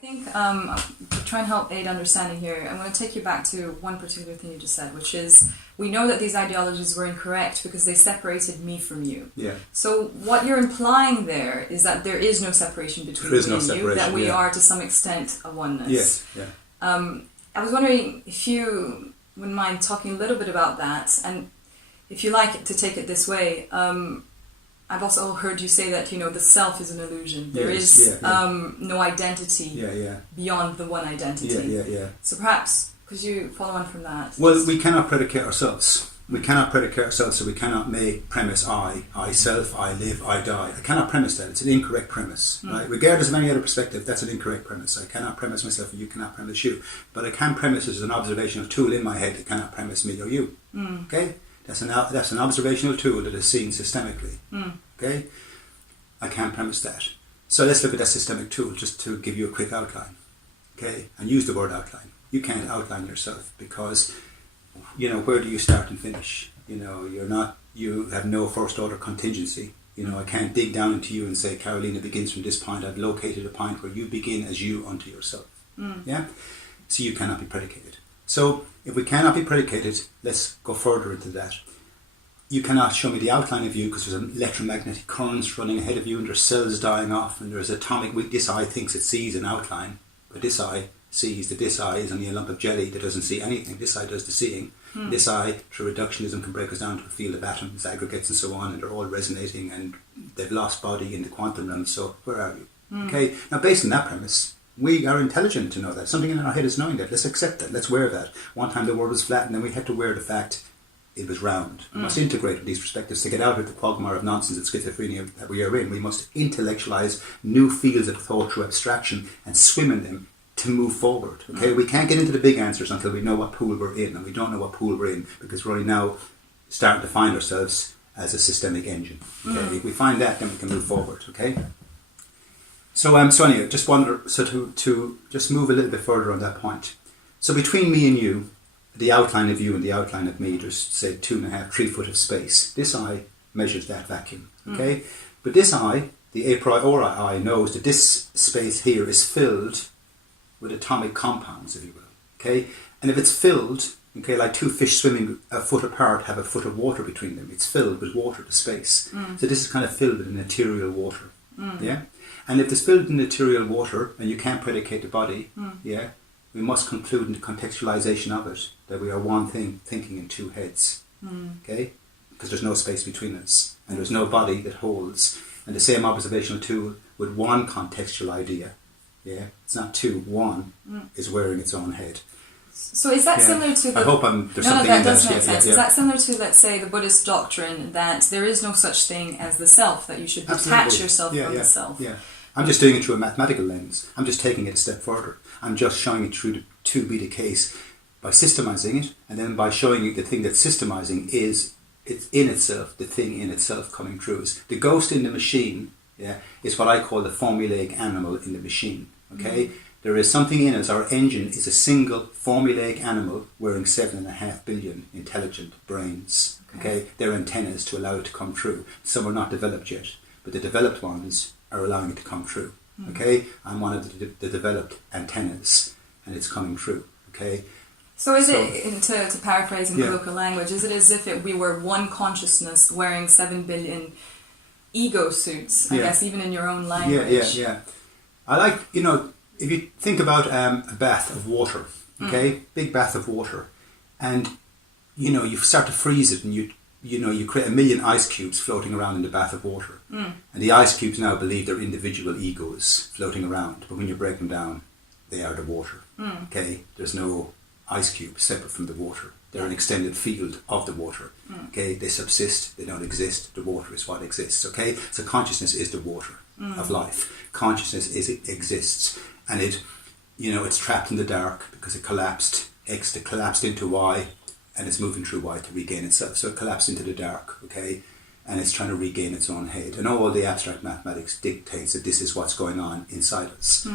think to try and help aid understanding here, I'm going to take you back to one particular thing you just said, which is we know that these ideologies were incorrect because they separated me from you. Yeah. So what you're implying there is that there is no separation between me and you, that we are to some extent a oneness. Yes. Yeah. I was wondering if you wouldn't mind talking a little bit about that, and if you like to take it this way. I've also heard you say that, the self is an illusion. There is no identity beyond the one identity. Yeah. So perhaps, could you follow on from that? Well, we cannot predicate ourselves. We cannot predicate ourselves, so we cannot make premise I self, I live, I die. I cannot premise that. It's an incorrect premise. Right? Regardless of any other perspective, that's an incorrect premise. I cannot premise myself, and you cannot premise you. But I can premise as an observational tool in my head. It cannot premise me or you. Okay? That's an observational tool that is seen systemically. Okay? I can't premise that. So let's look at that systemic tool just to give you a quick outline. Okay? And use the word outline. You can't outline yourself because, where do you start and finish? You have no first order contingency. I can't dig down into you and say, Carolina begins from this point. I've located a point where you begin as you unto yourself. Yeah? So you cannot be predicated. So if we cannot be predicated, let's go further into that. You cannot show me the outline of you because there's electromagnetic currents running ahead of you and there's cells dying off and there's atomic... This eye thinks it sees an outline, but this eye sees that this eye is only a lump of jelly that doesn't see anything. This eye does the seeing. This eye, through reductionism, can break us down to a field of atoms, aggregates and so on, and they're all resonating and they've lost body in the quantum realm. So where are you? Okay. Now, based on that premise, we are intelligent to know that. Something in our head is knowing that. Let's accept that. Let's wear that. One time the world was flat and then we had to wear the fact it was round. We must integrate with these perspectives to get out of the quagmire of nonsense and schizophrenia that we are in. We must intellectualize new fields of thought through abstraction and swim in them to move forward. Okay, we can't get into the big answers until we know what pool we're in, and we don't know what pool we're in because we're only now starting to find ourselves as a systemic engine. Okay, if we find that, then we can move forward. Okay. So anyway, just wonder. So to just move a little bit further on that point. So between me and you, the outline of you and the outline of me, there's say 2.5, 3 foot of space. This eye measures that vacuum. Okay, but this eye, the a priori eye, knows that this space here is filled with atomic compounds, if you will. Okay, and if it's filled, okay, like two fish swimming a foot apart have a foot of water between them. It's filled with water, the space. So this is kind of filled with ethereal water. Yeah, and if it's filled in ethereal water and you can't predicate the body, yeah, we must conclude in the contextualization of it that we are one thing thinking in two heads. Okay, because there's no space between us and there's no body that holds. And the same observational tool with one contextual idea. Yeah, it's not two. One is wearing its own head. So is that similar to the... I hope there's something in that. Does make sense. Is that similar to, let's say, the Buddhist doctrine that there is no such thing as the self, that you should detach yourself from the self? Yeah, I'm just doing it through a mathematical lens. I'm just taking it a step further. I'm just showing it through to be the case by systemizing it, and then by showing you the thing that systemizing is, it's in itself, the thing in itself coming true. The ghost in the machine, is what I call the formulaic animal in the machine. Okay, there is something in us. Our engine is a single formulaic animal wearing 7.5 billion intelligent brains. Okay, they're antennas to allow it to come true. Some are not developed yet, but the developed ones are allowing it to come true. Okay, I'm one of the developed antennas, and it's coming true. Okay. So is it, to paraphrase in the local language, is it as if we were one consciousness wearing 7 billion ego suits? I guess even in your own language. Yeah. I like, if you think about a bath of water, okay, big bath of water, and you start to freeze it, and you create 1 million ice cubes floating around in the bath of water, and the ice cubes now believe they're individual egos floating around, but when you break them down, they are the water. Okay, there's no ice cube separate from the water. They're an extended field of the water. Okay, they subsist, they don't exist. The water is what exists. Okay, so consciousness is the water of life. Consciousness exists, and it's trapped in the dark because it collapsed. It collapsed into Y, and it's moving through Y to regain itself. So it collapsed into the dark. Okay, and it's trying to regain its own head. And all the abstract mathematics dictates that this is what's going on inside us.